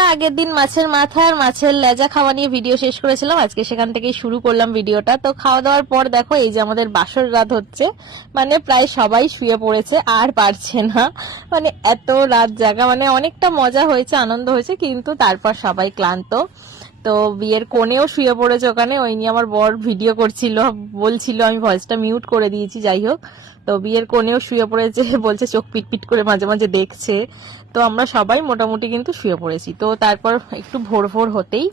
বন্ধুরা, আগের দিন মাছের মাথা আর মাছের লেজা খাওয়া নিয়ে ভিডিও শেষ করেছিলাম। আজকে সেখান থেকেই শুরু করলাম ভিডিওটা। তো খাওয়া দাওয়ার পর দেখো এই যে আমাদের বাসর রাত হচ্ছে, মানে প্রায় সবাই শুয়ে পড়েছে, আর পারছে না। মানে এত রাত জাগা, মানে অনেকটা মজা হয়েছে, আনন্দ হয়েছে, কিন্তু তারপর সবাই ক্লান্ত। তো বিয়ের কোণেও শুয়ে পড়েছে ওখানে, ওই নিয়ে আমার বর ভিডিও করছিল, বলছিল, আমি ভয়েসটা মিউট করে দিয়েছি, যাই হোক। তো বিয়ের কোণেও শুয়ে পড়েছে, বলছে চোখ পিটপিট করে মাঝে মাঝে দেখছে। তো আমরা সবাই মোটামুটি কিন্তু শুয়ে পড়েছি। তো তারপর একটু ভোর ভোর হতেই,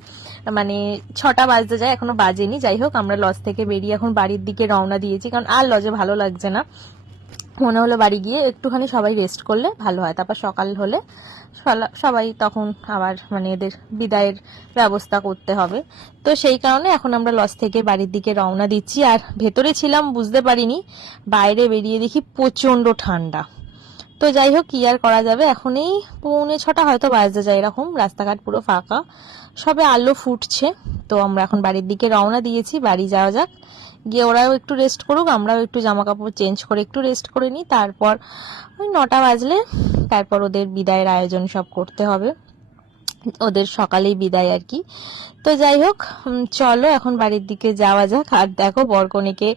মানে 6টা বাজতে যায়, এখনো বাজেনি, যাই হোক আমরা লজ থেকে বেরিয়ে এখন বাড়ির দিকে রওনা দিয়েছি, কারণ আর লজে ভালো লাগছে না। মনে হলো বাড়ি গিয়ে একটুখানি সবাই রেস্ট করলে ভালো হয়, তারপর সকাল হলে সবাই তখন আবার মানে এদের বিদায়ের ব্যবস্থা করতে হবে। তো সেই কারণে এখন আমরা লজ থেকে বাড়ির দিকে রওনা দিচ্ছি। আর ভেতরে ছিলাম বুঝতে পারিনি, বাইরে বেরিয়ে দেখি প্রচন্ড ঠান্ডা। তো যাই হোক, কি আর করা যাবে, এখন এই 6:45 হয়তো বাজতে যায় এরকম, রাস্তাঘাট পুরো ফাঁকা, সবে আলো ফুটছে। তো আমরা এখন বাড়ির দিকে রওনা দিয়েছি, বাড়ি যাওয়া যাক। গিয়ে ওরাও একটু রেস্ট করুক, আমরাও একটু জামা কাপড় চেঞ্জ করে একটু রেস্ট করে নিই। তারপর ওই 9টা বাজলে তারপর ওদের বিদায়ের আয়োজন সব করতে হবে, ওদের সকালেই বিদায় আর কি। তো যাই হোক, চলো এখন বাড়ির দিকে যাওয়া যাক। আর দেখো বরকনেকে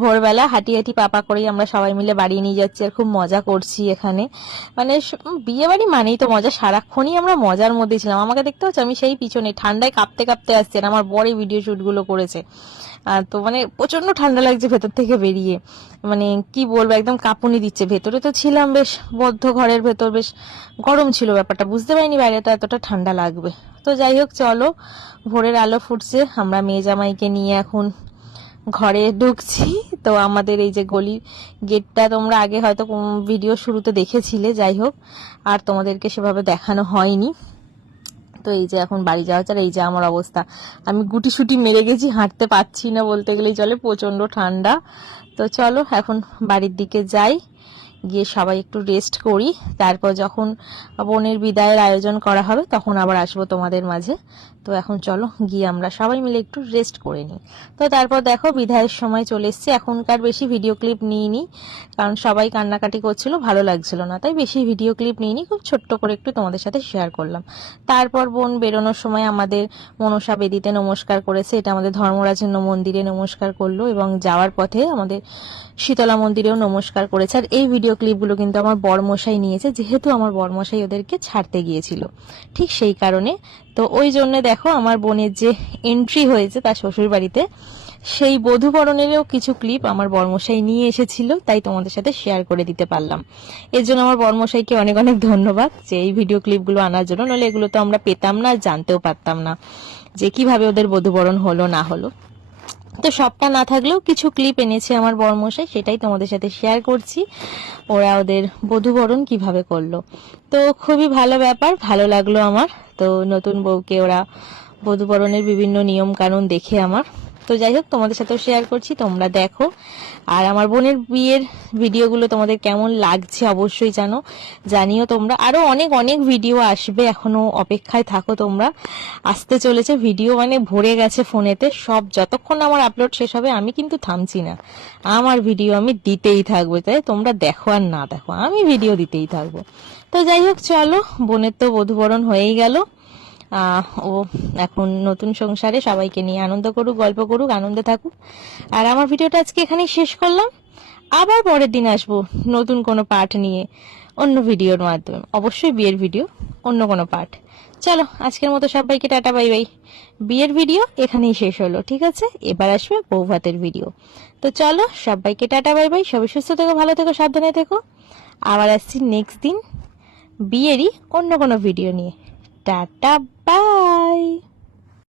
ভোরবেলা হাঁটি হাঁটি পাপা করেই আমরা সবাই মিলে বাড়ি নিয়ে যাচ্ছি, আর খুব মজা করছি এখানে। মানে বিয়ে বাড়ি মানেই তো মজা, সারাক্ষণই আমরা মজার মধ্যে ছিলাম। আমাকে দেখতে হচ্ছে আমি সেই পিছনে ঠান্ডায় কাঁপতে কাঁপতে আসছি, আর আমার বড়ই ভিডিও শুট গুলো করেছে। তো মানে প্রচন্ড ঠান্ডা লাগছে ভেতর থেকে বেরিয়ে, মানে কি বলবো, একদম কাঁপুনি দিচ্ছে। ভেতরে তো ছিলাম বেশ বদ্ধ ঘরের ভেতর, বেশ গরম ছিল ব্যাপারটা, বুঝতে পারিনি বাইরেটা এতটা ঠান্ডা লাগবে। তো যাই হোক চলো, ভোরের আলো ফুটছে, আমরা মেয়ে জামাইকে নিয়ে এখন ঘরে ঢুকছি। তো আমাদের এই যে গলির গেটটা তোমরা আগে হয়তো ভিডিও শুরুতে দেখেছিলে, যাই হোক আর তোমাদেরকে সেভাবে দেখানো হয়নি। তো এই যে এখন বাড়ি যাওয়া ছাড়া এই যে আমার অবস্থা, আমি গুটি সুটি মেরে গেছি, হাঁটতে পারছি না বলতে গেলেই চলে, প্রচন্ড ঠান্ডা। তো চলো এখন বাড়ির দিকে যাই, গিয়ে সবাই একটু রেস্ট করি। তারপর যখন বোনের বিদায়ের আয়োজন করা হবে তখন আবার আসবো তোমাদের মাঝে। তো এখন চলো গিয়ে আমরা সবাই মিলে একটু রেস্ট করে নিই। তো তারপর দেখো বিদায়ের সময় চলে এসছে, এখনকার বেশি ভিডিও ক্লিপ নিইনি, কারণ সবাই কান্নাকাটি করছিল, ভালো লাগছিল না, তাই বেশি ভিডিও ক্লিপ নিইনি, খুব ছোট্ট করে একটু তোমাদের সাথে শেয়ার করলাম। তারপর বোন বেরোনোর সময় আমাদের মনসা বেদিতে নমস্কার করেছে, এটা আমাদের ধর্মরাজের মন্দিরে নমস্কার করলো, এবং যাওয়ার পথে আমাদের শীতলা মন্দিরেও নমস্কার করেছে। আর এই ভিডিও ক্লিপগুলো কিন্তু আমার বরমশাই নিয়েছে, যেহেতু আমার বরমশাই ওদেরকে ছাড়তে গিয়েছিল, ঠিক সেই কারণে। তো ওই জন্য দেখো আমার বোনের যে এন্ট্রি হয়েছে তার শ্বশুর বাড়িতে, সেই বধূবরণেরও কিছু ক্লিপ আমার বরমশাই নিয়ে এসেছিল, তাই তোমাদের সাথে শেয়ার করে দিতে পারলাম। এর জন্য আমার বরমশাইকে অনেক অনেক ধন্যবাদ, যে এই ভিডিও ক্লিপগুলো আনার জন্য, নইলে এগুলো তো আমরা পেতাম না, জানতেও পারতাম না যে কিভাবে ওদের বধূবরণ হলো না হলো। তো সবটা না থাকলেও কিছু ক্লিপ এনেছে আমার বরমশাই, সেটাই তোমাদের সাথে শেয়ার করছি, ওরা ওদের বধূবরণ কিভাবে করলো। তো খুবই ভালো ব্যাপার, ভালো লাগলো আমার। তো নতুন বউকে ওরা বধূবরণের বিভিন্ন নিয়ম কানুন দেখে আমার, তো যাই হোক তোমাদের সাথেও শেয়ার করছি, তোমরা দেখো। আর আমার বোনের বিয়ের ভিডিওগুলো তোমাদের কেমন লাগছে অবশ্যই জানিও তোমরা। আরো অনেক অনেক ভিডিও আসবে, এখনো অপেক্ষায় থাকো তোমরা, আসতে চলেছে ভিডিও, মানে ভরে গেছে ফোনেতে সব। যতক্ষণ আমার আপলোড শেষ হবে আমি কিন্তু থামছি না, আমার ভিডিও আমি দিতেই থাকবো, তাই তোমরা দেখো আর না দেখো আমি ভিডিও দিতেই থাকবো। তো যাই হোক চলো, বোনের তো বধূবরণ হয়েই গেল, ও এখন নতুন সংসারে সবাইকে নিয়ে আনন্দ করুক, গল্প করুক, আনন্দে থাকুক। আর আমার ভিডিওটা আজকে এখানেই শেষ করলাম, আবার পরের দিন আসবো নতুন কোনো পার্ট নিয়ে, অন্য ভিডিওর মাধ্যমে, অবশ্যই বিয়ের ভিডিও, অন্য কোনো পার্ট। চলো আজকের মতো সবাইকে টাটা বাই বাই। বিয়ের ভিডিও এখানেই শেষ হলো, ঠিক আছে, এবার আসবে বউ ভাতের ভিডিও। তো চলো সবাইকে টাটা বাই বাই, সবাই সুস্থ থেকো, ভালো থেকো, সাবধানে থেকো। আবার আসছি নেক্সট দিন বিয়েরই অন্য কোনো ভিডিও নিয়ে। Tata bye.